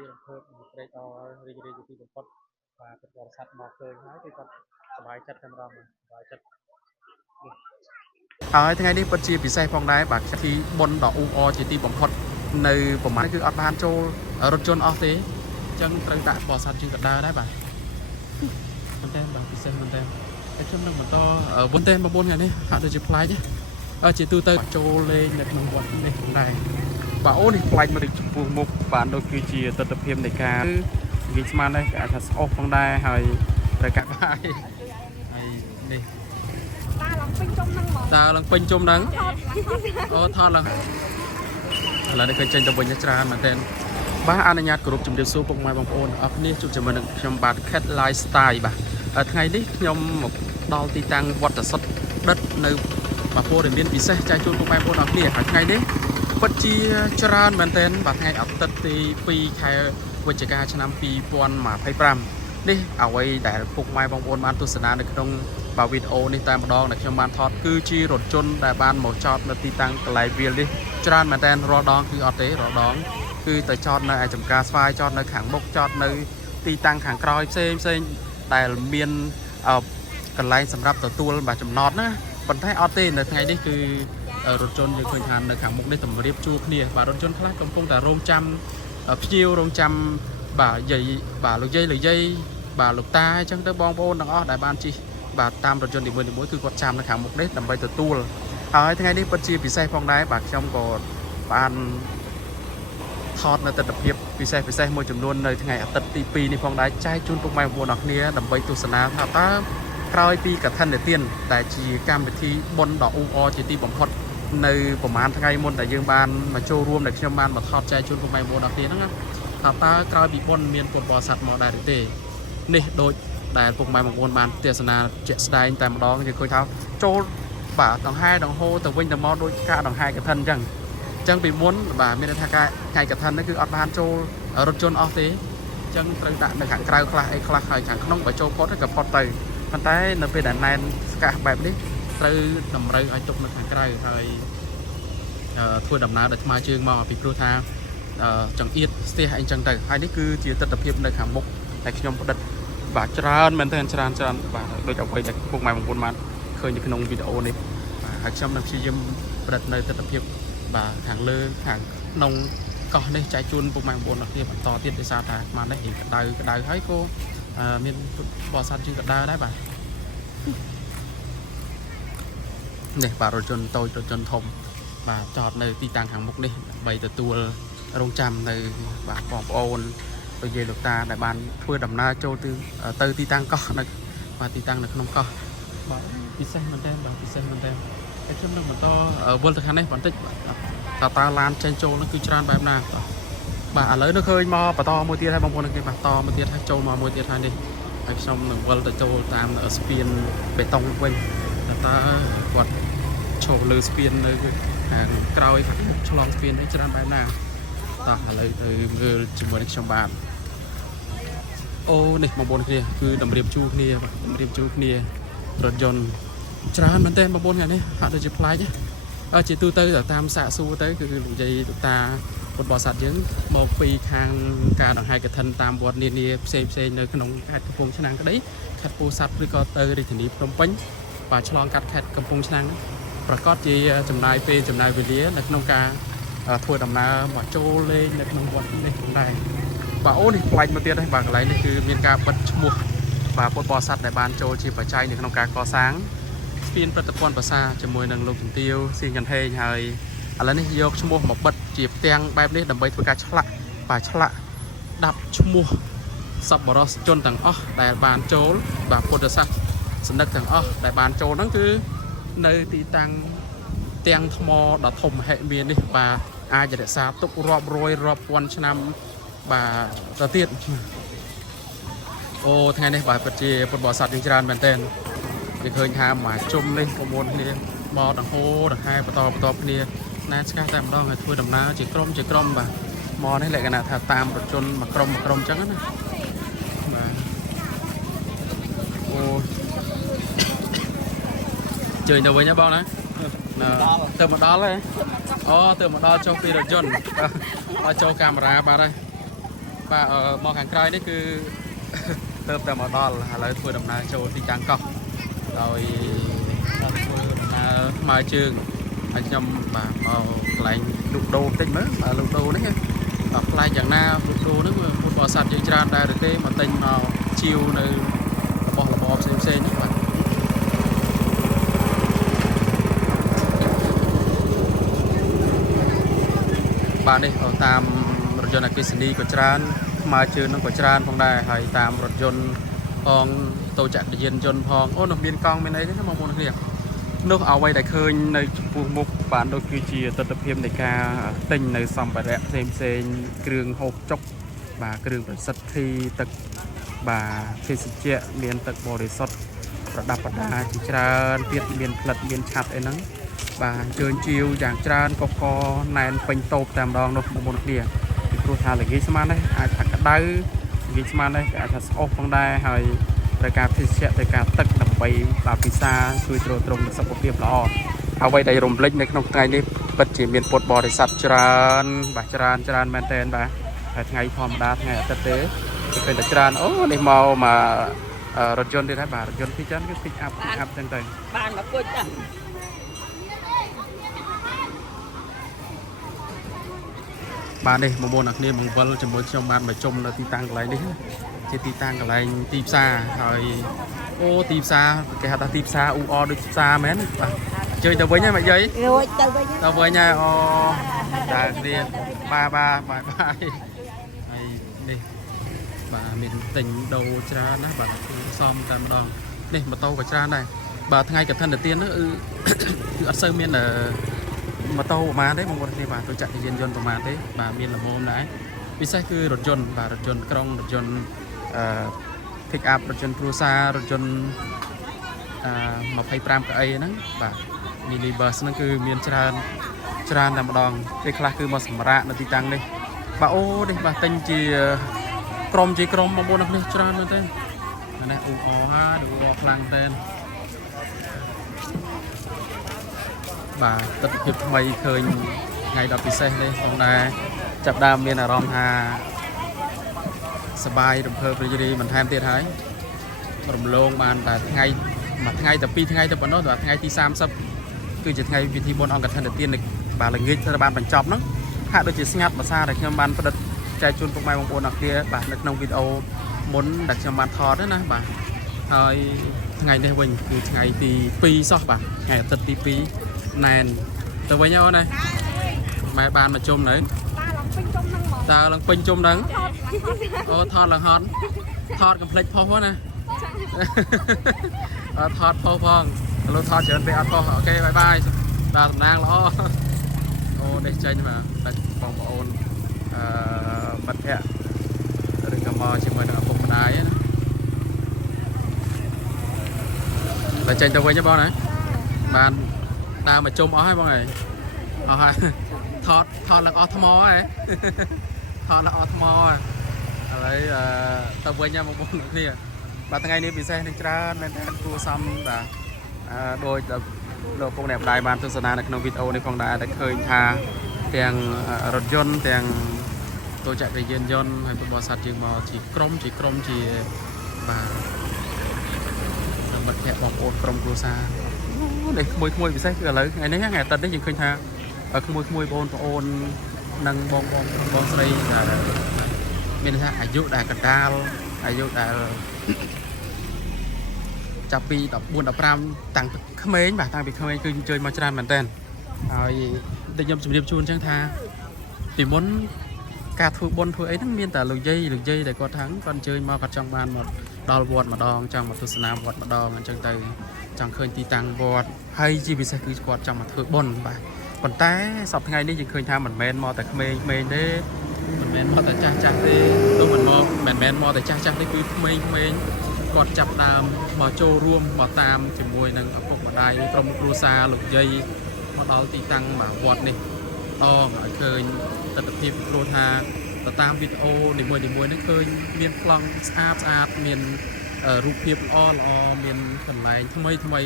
ពីរំភើបត្រេកអររីករាយជាទីបំផុតបាទគាត់បរិស័ទមកឃើញហើយគឺគាត់សប្បាយចិត្តតែម្ដងសប្បាយចិត្តហើយថ្ងៃនេះពិតជាពិសេសផងដែរបាទទីបុណ្យដ៏អ៊ូអរជាទីបំផុតនៅប្រហែលគឺអត់បានចូលរថយន្តអស់ទេអញ្ចឹងត្រូវដាក់បរិស័ទជើងកដើរដែរបាទមែនតើបាទពិសេសមែនតើតែខ្ញុំនឹងបន្តប៉ុន្តែបងប្អូនថ្ងៃនេះហាក់ដូចជាប្លែកជាទូទៅចូលលេងនៅក្នុងវត្តនេះដែរបាទអូនេះប្លែកមកចំពោះមុខបាទនោះគឺជាទស្សនវិជ្ជានៃការនិយាយស្មានដែរអាចថាស្អុះផងដែរហើយត្រូវកាត់បាយហើយនេះតាឡើងពេញជុំហ្នឹងហ្មងតាឡើងពេញជុំហ្នឹងអូថតឡើងឥឡូវនេះឃើញចេញទៅវិញច្រើនមែនទែនបាទអនុញ្ញាតគោរពជំរាបសួរពុកម៉ែបងប្អូនអរគ្នាជួបជាមួយនឹងខ្ញុំបាទ Cat Lifestyle បាទថ្ងៃនេះខ្ញុំមកដល់ទីតាំងវត្តសុទ្ធដិតនៅបាទព័ត៌មានពិសេសចែកជូនពុកម៉ែបងប្អូនអរគ្នាហើយថ្ងៃនេះពិតជាច្រើនមែនទែនបាទថ្ងៃអាទិត្យទី2ខែវិច្ឆិកាឆ្នាំ2025នេះអ្វីដែលពុកម៉ែបងប្អូនបានទស្សនានៅក្នុងបាទវីដេអូនេះតែម្ដងដែលខ្ញុំបានថតគឺជារថយន្តដែលបានមកចតនៅទីតាំងកន្លែងវាលនេះច្រើនមែនទែនរាល់ដងគឺអត់ទេរាល់ដងគឺទៅចតនៅឯចំការស្វាយចតនៅខាងមុខចតនៅទីតាំងខាងក្រោយផ្សេងដែលមានកន្លែងសម្រាប់ទទួលបាទចំណតណាប៉ុន្តែអត់ទេនៅថ្ងៃនេះគឺរថយន្តយើងឃើញថានៅខាងមុខនេះតម្រៀបជួរគ្នាបាទរថយន្តខ្លះកំពុងតែរងចាំភ្ញៀវរងចាំបាទយាយបាទលោកយាយបាទលោកតាអញ្ចឹងទៅបងប្អូនទាំងអស់ដែលបានជិះបាទតាមរថយន្តនីមួយៗគឺគាត់ចាំនៅខាងមុខនេះដើម្បីទទួលហើយថ្ងៃនេះពិតជាពិសេសផងដែរបាទខ្ញុំក៏បានថតនៅទស្សនវិជ្ជាពិសេសមួយចំនួននៅថ្ងៃអាទិត្យទី2នេះផងដែរចែកជូនពុកម៉ែបងប្អូនអរគ្នាដើម្បីទស្សនាថាតើក្រោយពីកឋិននិទានដែលជាកម្មវិធីបុណ្យដ៏អ៊ូអរជាទីបំផុតនៅប្រហែលថ្ងៃមុនដែលយើងបានមកចូលរួមដែលខ្ញុំបានមកថតចែកជូនពុកម៉ែបងប្អូនអរគ្នាហ្នឹងថាតើក្រោយពីបុណ្យមានពុទ្ធបរិស័ទមកដែរឬទេនេះដូចដែលពុកម៉ែបងប្អូនបានទស្សនាជាក់ស្ដែងតែម្ដងយើងឃើញថាចូលបាទដង្ហែដង្ហូរទៅវិញទៅមកដូចការដង្ហែកឋិនអញ្ចឹងពីមុនបាទមានន័យថាការថ្ងៃកឋិនហ្នឹងគឺអត់បានចូលរថយន្តអស់ទេអញ្ចឹងត្រូវដាក់នៅខាងក្រៅខ្លះអីខ្លះហើយខាងក្នុងបើចូលផុតក៏ផុតទៅប៉ុន្តែនៅពេលដែលណែនស្កាសបែបនេះត្រូវតម្រូវឲ្យទុកនៅខាងក្រៅហើយធ្វើដំណើរដោយថ្មើរជើងមកពីព្រោះថាចង្អៀតស្ទះអីចឹងទៅហើយនេះគឺជាទស្សនវិជ្ជានៅខាងមុខដែលខ្ញុំផ្ដិតបាទច្រើនមែនទែនច្រើនបាទដូចអ្វីដែលពុកម៉ែបងប្អូនបានឃើញនៅក្នុងវីដេអូនេះបាទហើយខ្ញុំនឹងព្យាយាមផ្ដិតនៅទស្សនវិជ្ជាបាទខាងលើខាងក្នុងកោះនេះចែកជូនពុកម៉ែបងប្អូនអរគ្នាបន្តទៀតដោយសារថាអាត្មានេះរៀងក្តៅហើយក៏មានបរិស័ទជើងកដើរដែរបាទនេះបាទរថយន្តតូចរថយន្តធំបាទចតនៅទីតាំងខាងមុខនេះដើម្បីទទួលរងចាំនៅបាទបងប្អូនលោកយាយលោកតាដែលបានធ្វើដំណើរចូលទៅទីតាំងកោះនៅបាទទីតាំងនៅក្នុងកោះបាទពិសេសមែនទែនបាទពិសេសមែនទែនតែខ្ញុំនឹងបន្តវិលទៅខាងនេះបន្តិចតើឡានចេញចូលនោះគឺច្រើនបែបណាបាទឥឡូវនៅឃើញមកបន្តមួយទៀតហើយបងប្អូនគេបន្តមួយទៀតហើយចូលមកមួយទៀតហើយនេះហើយខ្ញុំនឹងវិលទៅចូលតាមស្ពានបេតុងវិញតើគាត់ឈរលើស្ពាននៅខាងក្រោយខាងមុខឆ្លងស្ពាននេះច្រើនបែបណាតោះឥឡូវទៅមើលជាមួយនឹងខ្ញុំបាទអូនេះបងប្អូនគ្នាគឺតម្រៀបជួរគ្នាបាទតម្រៀបជួរគ្នារថយន្តច្រើនមែនទែនបងប្អូនថ្ងៃនេះហាក់ដូចជាប្លែកជាទូទៅតាមសាកសួរទៅគឺលោកយាយលោកតាពុទ្ធបរិស័ទយើងមកពីខាងការដង្ហែកឋិនតាមវត្តនានាផ្សេងនៅក្នុងខេត្តកំពង់ឆ្នាំងក្តីខេត្តពោធិ៍សាត់ឬក៏ទៅរាជធានីភ្នំពេញបាទឆ្លងកាត់ខេត្តកំពង់ឆ្នាំងប្រកាសជាចំណាយពេលចំណាយវេលានៅក្នុងការធ្វើដំណើរមកចូលលេងនៅក្នុងវត្តនេះដែរបាទអូនេះប្លែកមកទៀតហើយបាទកន្លែងនេះគឺមានការបិទឈ្មោះបាទពុទ្ធបរិស័ទដែលបានចូលជាបច្ច័យនៅក្នុងការកសាងស្ពានព្រឹត្តិព័ន្ធប្រាសាទជាមួយនឹងលោកជំទាវសៀងចន្ទហេងហើយឥឡូវនេះយកឈ្មោះមកបិទជាផ្ទាំងបែបនេះដើម្បីធ្វើការឆ្លាក់បាទឆ្លាក់ដាក់ឈ្មោះសប្បុរសជនទាំងអស់ដែលបានចូលបាទពុទ្ធសាសនិកទាំងអស់ដែលបានចូលហ្នឹងគឺនៅទីតាំងទាំងថ្មដ៏ធំមហិមានេះបាទអាចរក្សាទុករាប់រយរាប់ពាន់ឆ្នាំបាទទៅទៀតអូថ្ងៃនេះបាទពិតជាពុទ្ធបរិស័ទយើងច្រើនមែនទែនគេឃើញថាមកជុំនេះប្រមូលគ្នាបដង្ហូរដង្ហែបន្តគ្នាណែស្កាសតែម្ដងឲ្យធ្វើដំណើរជាក្រុមបាទមកនេះលក្ខណៈថាតាមរថយន្តមួយក្រុមអញ្ចឹងណាបាទអូជើញទៅវិញហ៎បងណាទៅមកដល់ហើយអូទៅមកដល់ចុះពីរថយន្តឲ្យចូលកាមេរ៉ាបាទហើយ và mò hàng cày đấy cứ tôm tầm ở đó là lấy thôi đầm na châu thì càng cọc rồi mà trường anh nhầm mà lại lục đồ tinh mới mà lục đồ đấy đọc lại chẳng na lục đồ nữa một bò sạt chơi tràn ra được cái mà tinh mà chiều này bò xem nhé bạn đi ở tamรถยนต์ Kisini ក៏ច្រើនមកជើងនឹងក៏ច្រើនផងដែរហើយតាមរថយន្តផងតូចចក្រយានយន្តផងអូនោះមានកង់មានអីទេបងប្អូនគ្នានោះអ្វីដែលឃើញនៅចំពោះមុខបានដូចគឺជាទស្សនវិជ្ជានៃការទិញនៅសម្ភារៈផ្សេងគ្រឿងហូបចុកបាទគ្រឿងប្រសិទ្ធិទឹកបាទភេសជ្ជៈមានទឹកបរិសុទ្ធប្រដាប់ប្រដាជាច្រើនទៀតមានផ្លិតមានឆាត់អីហ្នឹងបាទជើញជាវយ៉ាងច្រើនកកណែនពេញតូបតែម្ដងនោះបងប្អូនគ្នាពីព្រោះថាល្ងាចស្មាននេះអាចថាក្តៅល្ងាចស្មាននេះអាចថាស្អុះផងដែរហើយត្រូវការភេសជ្ជៈត្រូវការទឹកដើម្បីបាពិសាជួយទ្រទ្រង់សុខភាពល្អអ្វីដែលរំលេចនៅក្នុងថ្ងៃនេះពិតជាមានពុទ្ធបរិស័ទច្រើនបាទច្រើនមែនទែនបាទហើយថ្ងៃធម្មតាថ្ងៃអាទិត្យទេគឺពេលតែច្រើនអូនេះមករថយន្តទៀតហើយបាទរថយន្តពីច្រើនគឺ pick up ចឹងទៅបានមកពុជចាបាទនេះបងប្អូនអ្នកគ្នាបង្វិលជាមួយខ្ញុំបានមកជុំនៅទីតាំងកន្លែងនេះជាទីតាំងកន្លែងទីផ្សារហើយអូទីផ្សារគេហៅថាទីផ្សារអ៊ូអដូចផ្សារមែនបាទជើញទៅវិញហើយមកយាយរួចទៅវិញហើយអូដើរគ្នាបាទហើយនេះបាទមានទិញដូរច្រើនណាបាទសំតែម្ដងនេះម៉ូតូក៏ច្រើនដែរបាទថ្ងៃកឋិនទាននោះគឺអត់សូវមានម៉ូតូប្រហែលទេបងប្អូនគ្នាបាទទៅចាក់យានយន្តប្រហែលទេបាទមានល្មមដែរពិសេសគឺរថយន្តបាទរថយន្តក្រុងរថយន្តpick up រថយន្តគ្រួសាររថយន្ត25កៅអីហ្នឹងបាទ mini bus ហ្នឹងគឺមានច្រើនតែម្ដងពេលខ្លះគឺមកសម្រាប់នៅទីតាំងនេះបាទអូនេះបាទទិញជាក្រុមបងប្អូនគ្នាច្រើនមែនទេណាអ៊ូអហាឌូខ្លាំងទេបាទទស្សនវិជ្ជាថ្មីឃើញថ្ងៃដ៏ពិសេសនេះផងដែរចាប់ដើមមានអារម្មណ៍ថាសប្បាយរំភើបរីករាយបន្ថែមទៀតហើយរំលងបានតែថ្ងៃមួយថ្ងៃតែ2ថ្ងៃទៅប៉ុណ្ណោះតែថ្ងៃទី30គឺជាថ្ងៃពិធីបុណ្យអង្គកឋិនទានបាទល្ងាចត្រូវបានបញ្ចប់ហ្នឹងហាក់ដូចជាស្ងាត់ភាសាដែលខ្ញុំបានផ្តិតចែកជូនពុកម៉ែបងប្អូនអ្នកគ្នាបាទនៅក្នុងវីដេអូមុនដែលខ្ញុំបានថតណាបាទហើយថ្ងៃនេះវិញគឺថ្ងៃទី2សោះបាទថ្ងៃអាទិត្យទី2ណែនទៅវិញអូនណាម៉ែបានមកជុំនៅតើឡើងពេញជុំហ្នឹងអូថតឡើងហត់ថតកំភ្លេចផុសណាអត់ថតផុសផងលោកថតច្រើនពេកអត់ផុសអូខេបាយដើរតំណាងល្អអូនេះចេញបាទដាច់បងប្អូនមិត្តភ័ក្តិឬក៏មកជាមួយនឹងឪពុកម្ដាយណាតែចេញទៅវិញទេបងណាបានដើរមកជុំអស់ហើយបងអើយអស់ហើយថតឡើងអស់ថ្មហើយថតឡើងអស់ថ្មហើយឥឡូវទៅវិញបងប្អូនគ្នាបាទថ្ងៃនេះពិសេសនឹងច្រើនមែនតើគួរសមបាទដោយលោកពុកអ្នកម្ដាយបានទស្សនានៅក្នុងវីដេអូនេះផងដែរដែលឃើញថាទាំងរថយន្តទាំងតូចចក្រយានយន្តហើយពុទ្ធបរិស័ទយើងមកជាក្រុមជាបាទមិត្តភក្តិបងប្អូនក្រុមគ្រួសារនេះក្មួយពិសេសគឺឥឡូវថ្ងៃនេះថ្ងៃអាទិត្យនេះយើងឃើញថាក្មួយបងប្អូននិងបងស្រីមានថាអាយុដែលកណ្ដាលអាយុដែលចាប់ពី14 15តាំងពីក្មេងបាទតាំងពីក្មេងគឺអញ្ជើញមកច្រើនមែនតើហើយតែខ្ញុំជម្រាបជូនអញ្ចឹងថាពីមុនការធ្វើបុណ្យធ្វើអីហ្នឹងមានតែលោកយាយដែលគាត់ថាគាត់អញ្ជើញមកគាត់ចង់បានមកដល់វត្តម្ដងចង់មកទស្សនាវត្តម្ដងអញ្ចឹងទៅចង់ឃើញទីតាំងវត្តហើយជាពិសេសគឺគាត់ចង់មកធ្វើបុណ្យបាទប៉ុន្តែសប្តាហ៍ថ្ងៃនេះយើងឃើញថាមិនមែនមកតែក្មេងទេមិនមែនមកតែចាស់ទេទោះមិនមែនមកតែចាស់ទេគឺក្មេងគាត់ចាប់ដើមមកចូលរួមមកតាមជាមួយនឹងឪពុកម្ដាយក្រុមគ្រួសារលោកយាយមកដល់ទីតាំងវត្តនេះដងឲ្យឃើញទស្សនវិជ្ជាព្រោះថាទៅតាមវីដេអូនីមួយនេះឃើញមានប្លង់ស្អាតមានរូបភាពល្អមានកន្លែងថ្មី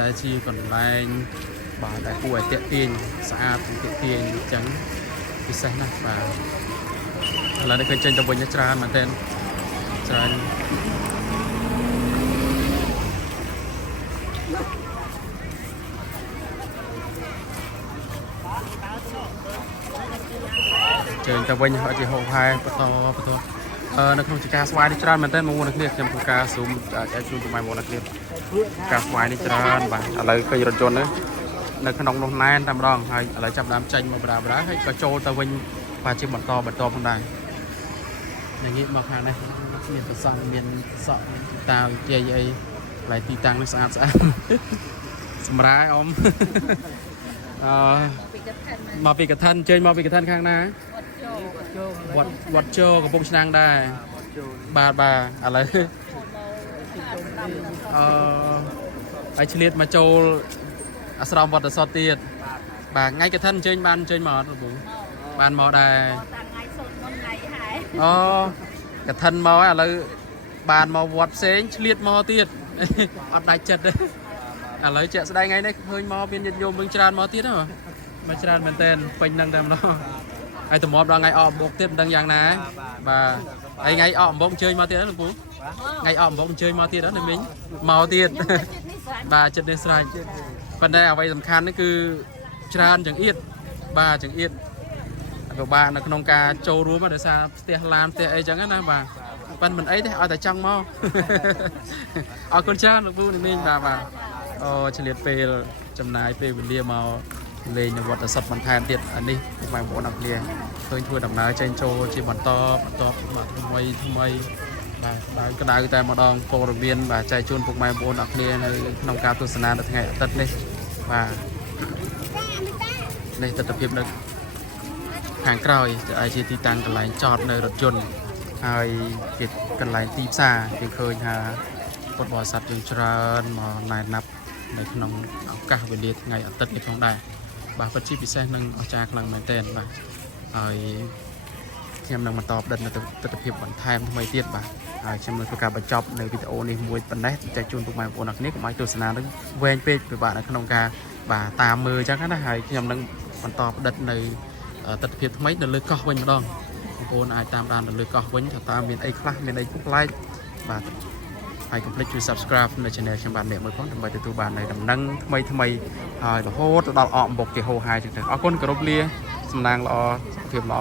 ដែលជាកន្លែងបាទដែលគួរឲ្យទាក់ទាញស្អាតទាក់ទាញអញ្ចឹងពិសេសណាស់បាទ là để khơi chân tàu vinh tràn mà tên tràn chơi tàu vinh họ chỉ hộ hai bắt to nó không chỉ cá xoài đi tràn mà tên mua được liệt trong cá súng chạy chung tụi mày mua được liệt cá xoài đi tràn và lấy cây rượt chôn nữa nơi khăn nông nông nai tam đòn hay lấy chăm đám chanh mà đá hay có trâu tàu vinh và chiếc bật to phong đàiอย่างงี้มาค่ะนะเมียนสองเมียนสองตาเจียไอหลายตีตังนึกสะอาดสำร้ายอมมาปีกับท่านเจยมาปีกับท่านข้างนะวัดโจกับพงชนางได้บาอะไรไอเฉลี่ยมาโจอัสรามวัดสอดเตียดบาไงกับท่านเจยบ้านเจยหมอหรือบุบ้านหมอได้กับท่านมาอะไรบานมาวัดเซงเฉลี่ยมาเตียดอัดได้จัดเลยอะไรจะแสดงไงเนี่ยเฮ้ยมาเป็นยันโยมเมืองจานมาเตียดเหรอมาจานเป็นเต้นเป็นดังดำเนาะไอ้ตัวมอบเราไงออกบกเต็มดังอย่างนะbàไอ้ไงออกบกchơiมาเตียดนั่นปุ๊ไงออกบกchơiมาเตียดนั่นนี่มิ้งมาเตียดbàจัดเนสไรปัญหาเอาไว้สำคัญนั่นคือจานจังเอียดbàจังเอียดcủa bà là nông ca trâu rúa mà để sao tiền làm tiền ấy chẳng á bà bên mình ấy thế ở tại trong mau ở con cha được vui nên bà chỉ liệt về chấm này về mình lia màu lên những vật sập bàn than tiệt anh đi vài bộ đặc lia tôi thua đầm nái trên trâu chỉ bàn to mà thay mây bà cái đài tay mà đòn cô đồng viên bà chạy chôn phục mai bộ đặc lia nông ca tu sana được ngày tết đi và đây tết tập hiệp được hàng còi ai chỉ ti tăng cái lái chọt nơi rถยนต์ai cái lái ti xa thì khơi hà một bò sạt đường trơn mà này nắpในขนมเอากาเวลีไงอัตติของได้บาปชีพิเศษนึงอาจารย์กำลังมาเต้นบ่าไอ้เชื่อมนึงมาตอบดันตัดเพียบบันทายทำไมเตี้ยบ่าไอ้เชื่อมนึงประกาศบรรจบในวิดีโอนี้มวยปันได้ใจจูนตุกไม้โปนักนี้กับไม้ตัวสนาด้วยเวนเป็ดไปบ่าในขนมกาบ่าตามมือจังกันนะไอ้เชื่อมนึงมันตอบดันในตัดเพียบทำไมเดินเลยก็วันมาดองโอนไอ้ตามร้านเดินเลยก็วันจะตามเมียนไอ้คลาเมียนไอ้ไลค์บ่าให้คอมพลีทช่วย subscribe ในช่องบ้านเนี่ยเมื่อก่อนทำไมตัวบ้านในดำนั่งทำไมโหดเราออกบอกเกี่ยวหายจังเลยเอาคนกระรบเลียสำนักเราเพียบเรา